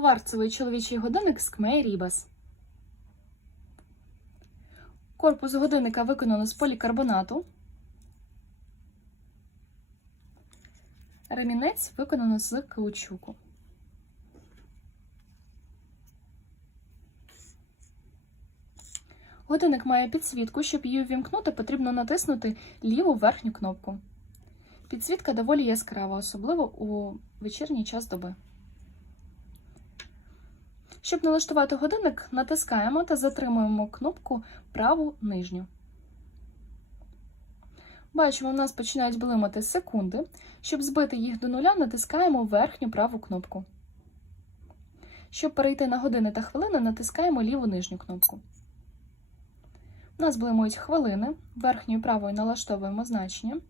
кварцевий чоловічий годинник з Кмей Рібас. Корпус годинника виконано з полікарбонату. Ремінець виконано з каучуку. Годинник має підсвітку. Щоб її увімкнути, потрібно натиснути ліву верхню кнопку. Підсвітка доволі яскрава, особливо у вечірній час доби. Щоб налаштувати годинник, натискаємо та затримуємо кнопку праву нижню. Бачимо, у нас починають блимати секунди. Щоб збити їх до нуля, натискаємо верхню праву кнопку. Щоб перейти на години та хвилини, натискаємо ліву нижню кнопку. У нас блимують хвилини. Верхньою правою налаштовуємо значення.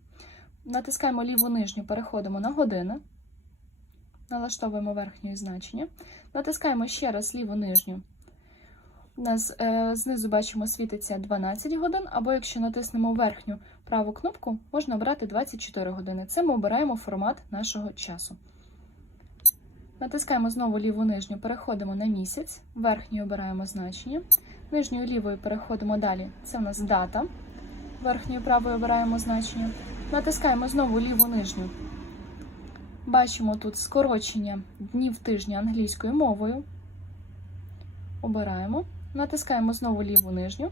Натискаємо ліву нижню, переходимо на години. Налаштовуємо верхнє значення. Натискаємо ще раз ліву нижню. У нас е, знизу бачимо світиться 12 годин, або якщо натиснемо верхню праву кнопку, можна обрати 24 години. Це ми обираємо формат нашого часу. Натискаємо знову ліву нижню, переходимо на місяць, верхньою обираємо значення. Нижньою лівою переходимо далі. Це в нас дата. Верхньою правою обираємо значення. Натискаємо знову ліву нижню. Бачимо тут скорочення днів тижня англійською мовою. Обираємо. Натискаємо знову ліву нижню.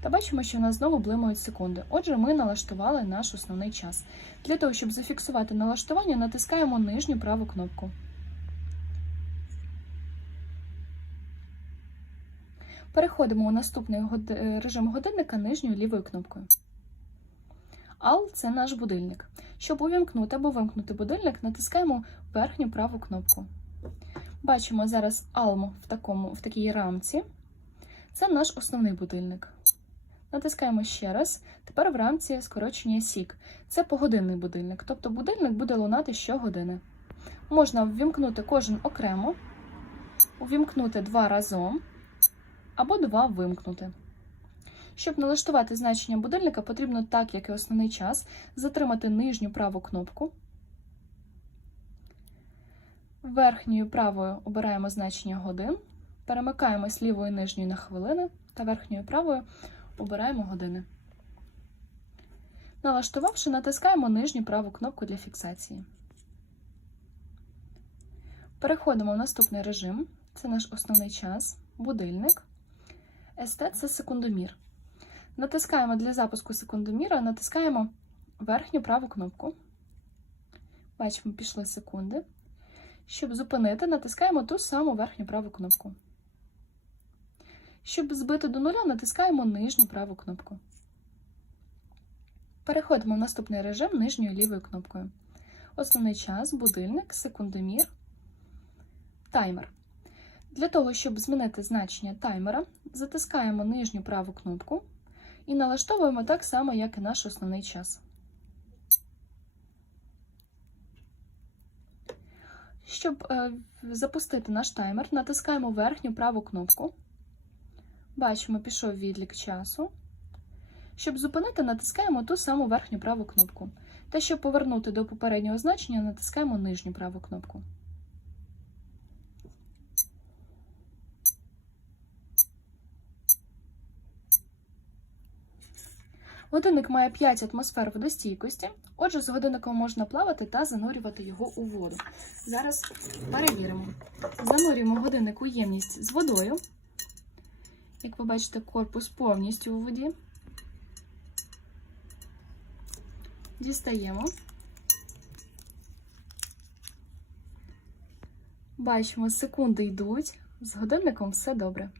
Та бачимо, що в нас знову блимають секунди. Отже, ми налаштували наш основний час. Для того, щоб зафіксувати налаштування, натискаємо нижню праву кнопку. Переходимо у наступний е, режим годинника нижньою лівою кнопкою. Ал це наш будильник. Щоб увімкнути або вимкнути будильник, натискаємо верхню праву кнопку. Бачимо зараз алму в, такому, в такій рамці. Це наш основний будильник. Натискаємо ще раз. Тепер в рамці скорочення сік. Це погодинний будильник, тобто будильник буде лунати щогодини. Можна ввімкнути кожен окремо, увімкнути два разом або два вимкнути. Щоб налаштувати значення будильника, потрібно, так як і основний час, затримати нижню праву кнопку. Верхньою правою обираємо значення годин, перемикаємо з лівою нижньою на хвилини та верхньою правою обираємо години. Налаштувавши, натискаємо нижню праву кнопку для фіксації. Переходимо в наступний режим. Це наш основний час, будильник. СТ це секундомір. Натискаємо для запуску секундоміра, натискаємо верхню праву кнопку. Бачимо, пішли секунди. Щоб зупинити, натискаємо ту саму верхню праву кнопку. Щоб збити до нуля, натискаємо нижню праву кнопку. Переходимо в наступний режим нижньою лівою кнопкою. Основний час, будильник, секундомір, таймер. Для того, щоб змінити значення таймера, затискаємо нижню праву кнопку і налаштовуємо так само, як і наш основний час. Щоб е, запустити наш таймер, натискаємо верхню праву кнопку. Бачимо, пішов відлік часу. Щоб зупинити, натискаємо ту саму верхню праву кнопку. Та щоб повернути до попереднього значення, натискаємо нижню праву кнопку. Годинник має 5 атмосфер водостійкості, отже, з годинником можна плавати та занурювати його у воду. Зараз перевіримо. Занурюємо годинник у ємність з водою. Як ви бачите, корпус повністю у воді. Дістаємо. Бачимо, секунди йдуть. З годинником все добре.